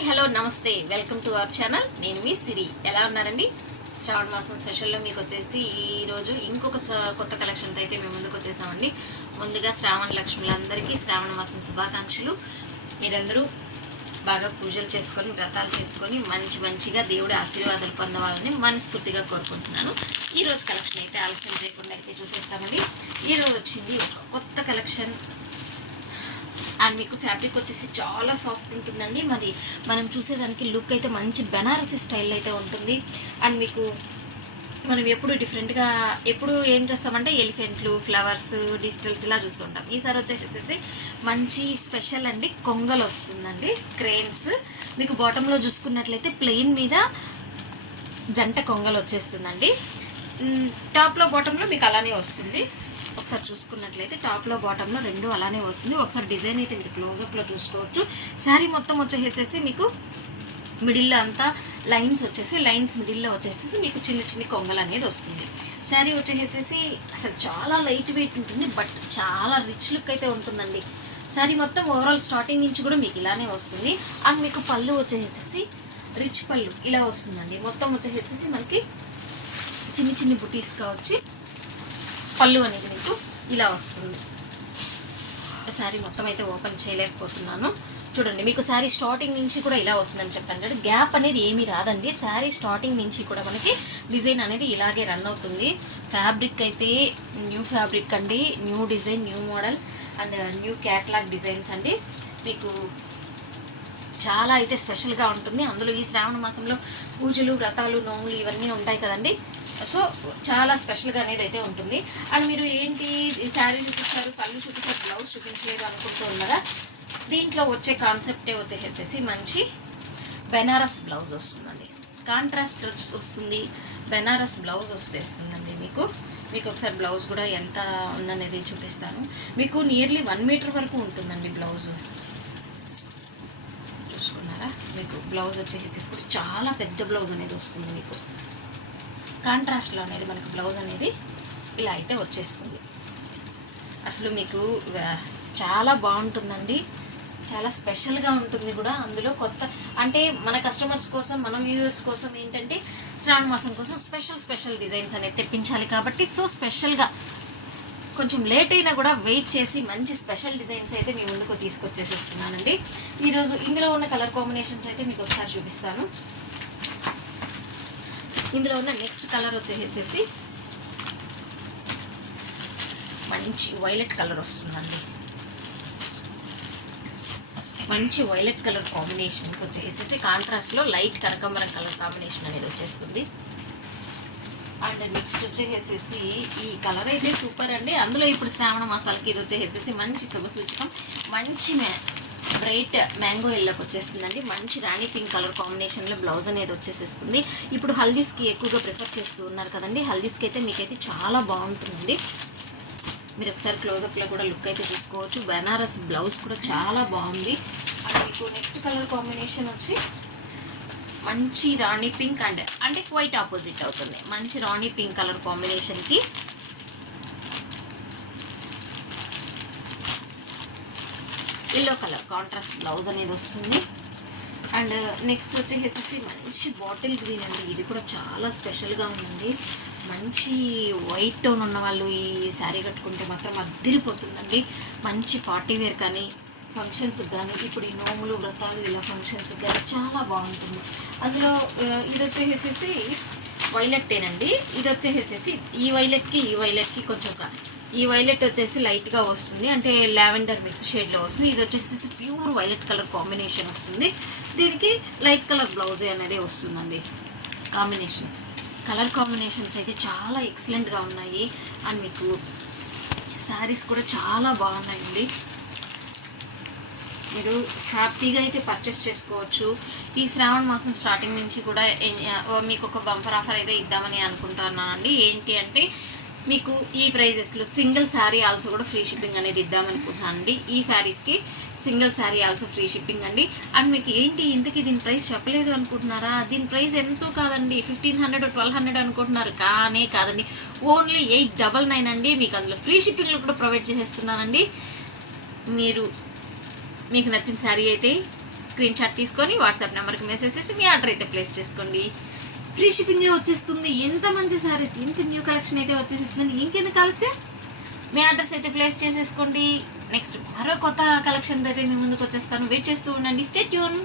Hi hello నమస్తే welcome to our channel. నేను మీ సిరి. ఎలా ఉన్నారండి? శ్రావణ మాసం స్పెషల్లో మీకు వచ్చేసి ఈరోజు ఇంకొక కొత్త కలెక్షన్తో అయితే మేము ముందుకు వచ్చేసామండి. ముందుగా శ్రావణ లక్ష్ములందరికీ శ్రావణ మాసం శుభాకాంక్షలు. మీరందరూ బాగా పూజలు చేసుకొని వ్రతాలు చేసుకొని మంచిగా దేవుడి ఆశీర్వాదాలు పొందవాలని మనస్ఫూర్తిగా కోరుకుంటున్నాను. ఈరోజు కలెక్షన్ అయితే ఆలస్యం చేయకుండా అయితే చూసేస్తామండి. ఈరోజు వచ్చింది ఒక కొత్త కలెక్షన్ అండ్ మీకు ఫ్యాబ్రిక్ వచ్చేసి చాలా సాఫ్ట్ ఉంటుందండి. మరి మనం చూసేదానికి లుక్ అయితే మంచి బెనారసీ స్టైల్ అయితే ఉంటుంది. అండ్ మీకు మనం ఎప్పుడు డిఫరెంట్గా ఎప్పుడు ఏం చేస్తామంటే ఎలిఫెంట్లు, ఫ్లవర్స్, డిజిటల్స్ ఇలా చూస్తుంటాం. ఈసారి వచ్చేసేసి మంచి స్పెషల్ అండి, కొంగలు వస్తుందండి, క్రేన్స్. మీకు బాటంలో చూసుకున్నట్లయితే ప్లెయిన్ మీద జంట కొంగలు వచ్చేస్తుందండి. టాప్లో బాటంలో మీకు అలానే వస్తుంది. ఒకసారి చూసుకున్నట్లయితే టాప్లో బాటంలో రెండు అలానే వస్తుంది. ఒకసారి డిజైన్ అయితే మీరు క్లోజప్లో చూసుకోవచ్చు. శారీ మొత్తం వచ్చేసేసి మీకు మిడిల్లో అంతా లైన్స్ వచ్చేసి లైన్స్ మిడిల్లో వచ్చేసేసి మీకు చిన్న కొంగలు అనేది వస్తుంది. శారీ వచ్చేసేసి అసలు చాలా లైట్ వెయిట్ ఉంటుంది, బట్ చాలా రిచ్ లుక్ అయితే ఉంటుందండి. శారీ మొత్తం ఓవరాల్ స్టార్టింగ్ నుంచి కూడా మీకు ఇలానే వస్తుంది. అండ్ మీకు పళ్ళు వచ్చేసేసి రిచ్ పళ్ళు ఇలా వస్తుందండి. మొత్తం వచ్చేసేసి మనకి చిన్ని బుటీస్గా వచ్చి పళ్ళు అనేది మీకు ఇలా వస్తుంది. శారీ మొత్తం అయితే ఓపెన్ చేయలేకపోతున్నాను. చూడండి, మీకు శారీ స్టార్టింగ్ నుంచి కూడా ఇలా వస్తుందని చెప్పాను కదా, గ్యాప్ అనేది ఏమీ రాదండి. శారీ స్టార్టింగ్ నుంచి కూడా మనకి డిజైన్ అనేది ఇలాగే రన్ అవుతుంది. ఫ్యాబ్రిక్ అయితే న్యూ ఫ్యాబ్రిక్ అండి, new design, new model and new catalogue designs అండి. మీకు చాలా అయితే స్పెషల్గా ఉంటుంది. అందులో ఈ శ్రావణ మాసంలో పూజలు, వ్రతాలు, నోములు ఇవన్నీ ఉంటాయి కదండి. సో చాలా స్పెషల్గా అనేది అయితే ఉంటుంది. అండ్ మీరు ఏంటి శారీ చూపించారు, పళ్ళు చూపించారు, బ్లౌజ్ చూపించలేదు అనుకుంటూ ఉన్నారా? దీంట్లో వచ్చే కాన్సెప్టే వచ్చేసేసి మంచి బెనారస్ బ్లౌజ్ వస్తుందండి. కాంట్రాస్ట్ వస్తుంది, బెనారస్ బ్లౌజ్ వస్తుందండి. మీకు ఒకసారి బ్లౌజ్ కూడా ఎంత ఉందనేది చూపిస్తాను. మీకు నియర్లీ 1 మీటర్ వరకు ఉంటుందండి బ్లౌజ్. చూసుకున్నారా? మీకు బ్లౌజ్ వచ్చేసేసి కూడా చాలా పెద్ద బ్లౌజ్ అనేది వస్తుంది. మీకు కాంట్రాస్ట్లో అనేది మనకు బ్లౌజ్ అనేది ఇలా అయితే వచ్చేస్తుంది. అసలు మీకు చాలా బాగుంటుందండి, చాలా స్పెషల్గా ఉంటుంది కూడా. అందులో కొత్త అంటే మన కస్టమర్స్ కోసం, మన వ్యూవర్స్ కోసం ఏంటంటే శ్రావణ మాసం కోసం స్పెషల్ డిజైన్స్ అనేది తెప్పించాలి కాబట్టి సో స్పెషల్గా కొంచెం లేట్ అయినా కూడా వెయిట్ చేసి మంచి స్పెషల్ డిజైన్స్ అయితే మీ ముందుకు తీసుకొచ్చేసేస్తున్నానండి. ఈరోజు ఇందులో ఉన్న కలర్ కాంబినేషన్స్ అయితే మీకు ఒకసారి చూపిస్తాను. ఇందులో ఉన్న నెక్స్ట్ కలర్ వచ్చేసేసి మంచి వైలెట్ కలర్ వస్తుందండి. మంచి వైలెట్ కలర్ కాంబినేషన్కి వచ్చేసేసి కాంట్రాస్ట్లో లైట్ కనకాంబరం కలర్ కాంబినేషన్ అనేది వచ్చేస్తుంది. అండ్ నెక్స్ట్ వచ్చేసేసి ఈ కలర్ అయితే సూపర్ అండి. అందులో ఇప్పుడు శ్రావణ మాసాలకి ఇది వచ్చేసేసి మంచి శుభసూచకం, మంచి బ్రైట్ మ్యాంగో ఎల్లోకి వచ్చేస్తుందండి. మంచి రాణి పింక్ కలర్ కాంబినేషన్లో బ్లౌజ్ అనేది వచ్చేసేస్తుంది. ఇప్పుడు హల్దీస్కి ఎక్కువగా ప్రిఫర్ చేస్తూ ఉన్నారు కదండి, హల్దీస్కి అయితే మీకైతే చాలా బాగుంటుందండి. మీరు ఒకసారి క్లోజప్లో కూడా లుక్ అయితే చూసుకోవచ్చు. బెనారస్ బ్లౌజ్ కూడా చాలా బాగుంది. అండ్ మీకు నెక్స్ట్ కలర్ కాంబినేషన్ వచ్చి మంచి రాణి పింక్ అంటే క్వైట్ ఆపోజిట్ అవుతుంది. మంచి రాణి పింక్ కలర్ కాంబినేషన్కి ఎల్లో కలర్ కాంట్రాస్ట్ బ్లౌజ్ అనేది వస్తుంది. అండ్ నెక్స్ట్ వచ్చేసేసి మంచి బాటిల్ గ్రీన్ అండి. ఇది కూడా చాలా స్పెషల్గా ఉందండి. మంచి వైట్ టోన్ ఉన్న వాళ్ళు ఈ శారీ కట్టుకుంటే మాత్రం అద్దిరిపోతుందండి. మంచి పార్టీ వేర్ కానీ ఫంక్షన్స్కి కానీ, ఇప్పుడు ఈ నోములు, వ్రతాలు ఇలా ఫంక్షన్స్కి కానీ చాలా బాగుంటుంది. అందులో ఇది వచ్చేసేసి వైలెట్టేనండి. ఇది వచ్చేసేసి ఈ వైలెట్కి కొంచెం ఈ వైలెట్ వచ్చేసి లైట్గా వస్తుంది, అంటే లావెండర్ మిక్స్ షేడ్లో వస్తుంది. ఇది వచ్చేసి ప్యూర్ వైలెట్ కలర్ కాంబినేషన్ వస్తుంది. దీనికి లైట్ కలర్ బ్లౌజ్ అనేది వస్తుందండి. కలర్ కాంబినేషన్స్ అయితే చాలా ఎక్సలెంట్గా ఉన్నాయి. అండ్ మీకు శారీస్ కూడా చాలా బాగున్నాయండి. మీరు హ్యాపీగా అయితే పర్చేస్ చేసుకోవచ్చు. ఈ శ్రావణ మాసం స్టార్టింగ్ నుంచి కూడా మీకు ఒక బంపర్ ఆఫర్ అయితే ఇద్దామని అనుకుంటున్నానండి. ఏంటి అంటే మీకు ఈ ప్రైజెస్లో సింగిల్ శారీ ఆల్సో కూడా ఫ్రీ షిప్పింగ్ అనేది ఇద్దామనుకుంటున్నానండి. ఈ శారీస్కి single sari also free shipping అండి. అండ్ మీకు ఏంటి ఇంతకీ దీని ప్రైస్ చెప్పలేదు అనుకుంటున్నారా? దీని ప్రైస్ ఎంతో కాదండి, 1500 1200 అనుకుంటున్నారు. కానీ కాదండి, ఓన్లీ 899 అండి. మీకు అందులో ఫ్రీ షిప్పింగ్లో కూడా ప్రొవైడ్ చేసేస్తున్నానండి. మీకు నచ్చిన శారీ అయితే స్క్రీన్ షాట్ తీసుకొని వాట్సాప్ నెంబర్కి మెసేజ్ చేసి మీ ఆర్డర్ అయితే ప్లేస్ చేసుకోండి. ఫ్రీ షిప్పింగ్ వచ్చేస్తుంది. ఎంత మంచి సారీస్, ఎంత న్యూ కలెక్షన్ అయితే వచ్చేసేస్తుంది. ఇంకెందుకు ఆలస్యం, మీ ఆర్డర్స్ అయితే ప్లేస్ చేసేసుకోండి. నెక్స్ట్ మరో కొత్త కలెక్షన్ అయితే మీ ముందుకు వచ్చేస్తాను. వెయిట్ చేస్తూ ఉండండి. Stay tune.